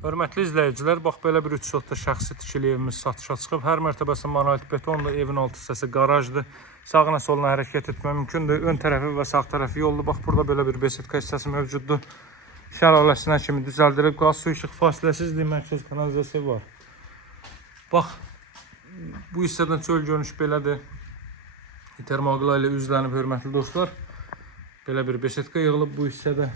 Hörmətli izləyicilər, bax belə bir 3 otda şəxsi tikili evimiz satışa çıxıb. Hər mərtəbəsi monolit betondur, evin alt hissəsi qarajdır. Sağına soluna hərəkət etmək mümkündür. Ön tərəfi və sağ tərəfi yoldur. Bax burada belə bir besetka hissəsi mövcuddur. Şəlaləsinə kimi düzəldilib. Qaz, su, işıq fasiləsizliyi, mərkəz kanalizasiya var. Bax, bu hissədən çöl görünüş belədir. Termoqla ilə üzlənib, hörmətli dostlar. Belə bir besetka yığılıb bu hissədə.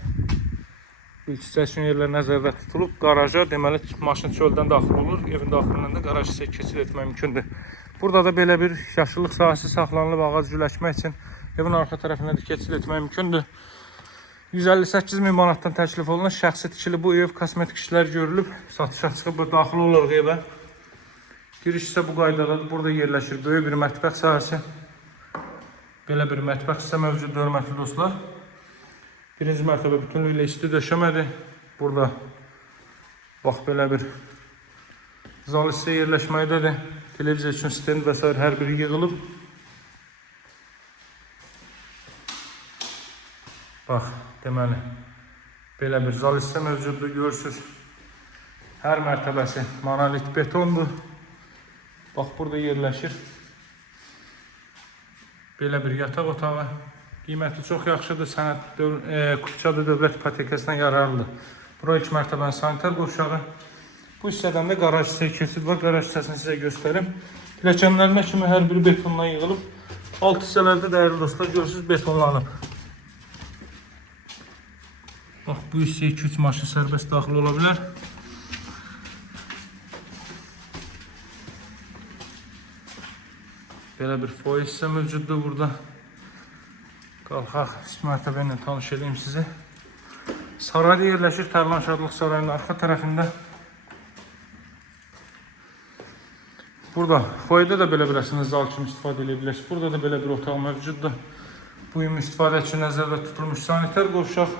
İlk yerlər nəzərdə tutulub. Qaraja, deməli, maşın çöldən daxil olur. Evin daxilindən də qaraj hissəyə keçid etmək mümkündür. Burada da belə bir yaşıllıq sahəsi saxlanılıb, ağac güləşmək üçün evin arxa tərəfindən də keçid etmək mümkündür. 158.000 manatdan təklif olunan şəxsi tikili bu ev, kosmetik işlər görülüb, satışa çıxıb, daxil olaraq evə. Giriş isə bu qaydadadır. Burada yerləşir böyük bir mətbəx sahəsi. Belə bir mətbəx hissə mövcuddur, hörmətli dostlar. Birinci mərtəbə bütünlüklə isti döşəmədir. Burada bax belə bir zal hissə yerləşməkdədir. Televiziya üçün stend və s. hər biri yığılıb. Bax, deməli, belə bir zal hissə mövcuddur, görürsünüz. Hər mərtəbəsi monolit betondur. Bax, burada yerləşir. Belə bir yataq otağı. Qiyməti çox yaxşıdır, Kupçadı dövlət ipotekasına yararlıdır. Bura ilk mərtəbənin sanitar qovşağı. Bu hissədən də qaraj hissəyə keçid var. Qaraj hissəsini sizə göstərim. Pilləkənlərinə kimi hər biri betondan yığılıb. Alt hissələrdə dəyərli dostlar, görürsünüz, betonlanıb. Bax, bu hissəyə 2-3 maşın sərbəst daxil ola bilər. Belə bir foy hissə mövcuddur burada. Qalxaq, üst mərtəbə ilə tanış edeyim sizi. Sarayda yerləşir, Tərlan Şadlıq Sarayının arxa tərəfində. Burada, foyda da belə biləsiniz, zal kimi istifadə edə bilirsiniz. Burada da belə bir otaq mövcuddur. Bu ümumi istifadə üçün nəzərdə tutulmuş sanitar qovşaq.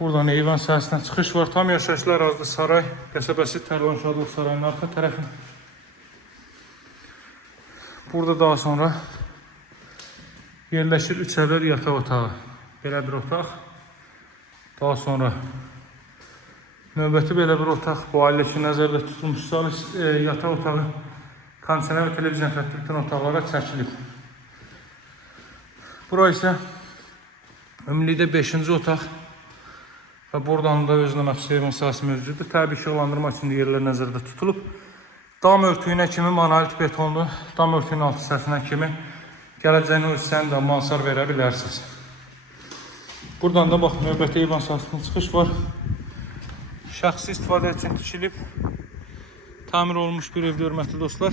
Buradan eyvan sahəsinə çıxış var. Tam yaşayışlı ərazidə saray, qəsəbəsi Tərlan Şadlıq Sarayının arxa tərəfi. Burada daha sonra yerləşir 3 ədəd yataq otağı. Belə bir otaq. Daha sonra növbəti belə bir otaq. Bu ailə üçün nəzərdə tutulmuş yataq otağı. Kondisioner və televizyon xətti bütün otaqlara çəkilib. Bura isə ümumilikdə 5-ci otaq. Və buradan da özünə məxsus evin sahəsi mövcuddur. Təbii işıqlandırma üçün yerlər nəzərdə tutulub. Dam örtüyünə kimi monolit betonlu, dam örtüyünün alt hissəsinə kimi gələcəyin o hissəni də mansar verə bilərsiniz. Buradan da bax, növbəti eyvan sahəsindən çıxış var. Şəxsi istifadə üçün tikilib, tamir olmuş bir evdə, hörmətli dostlar.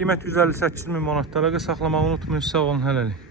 Qiymət 158.000 manat. Əlaqə saxlamağı unutmayın. Sağ olun, hələlik.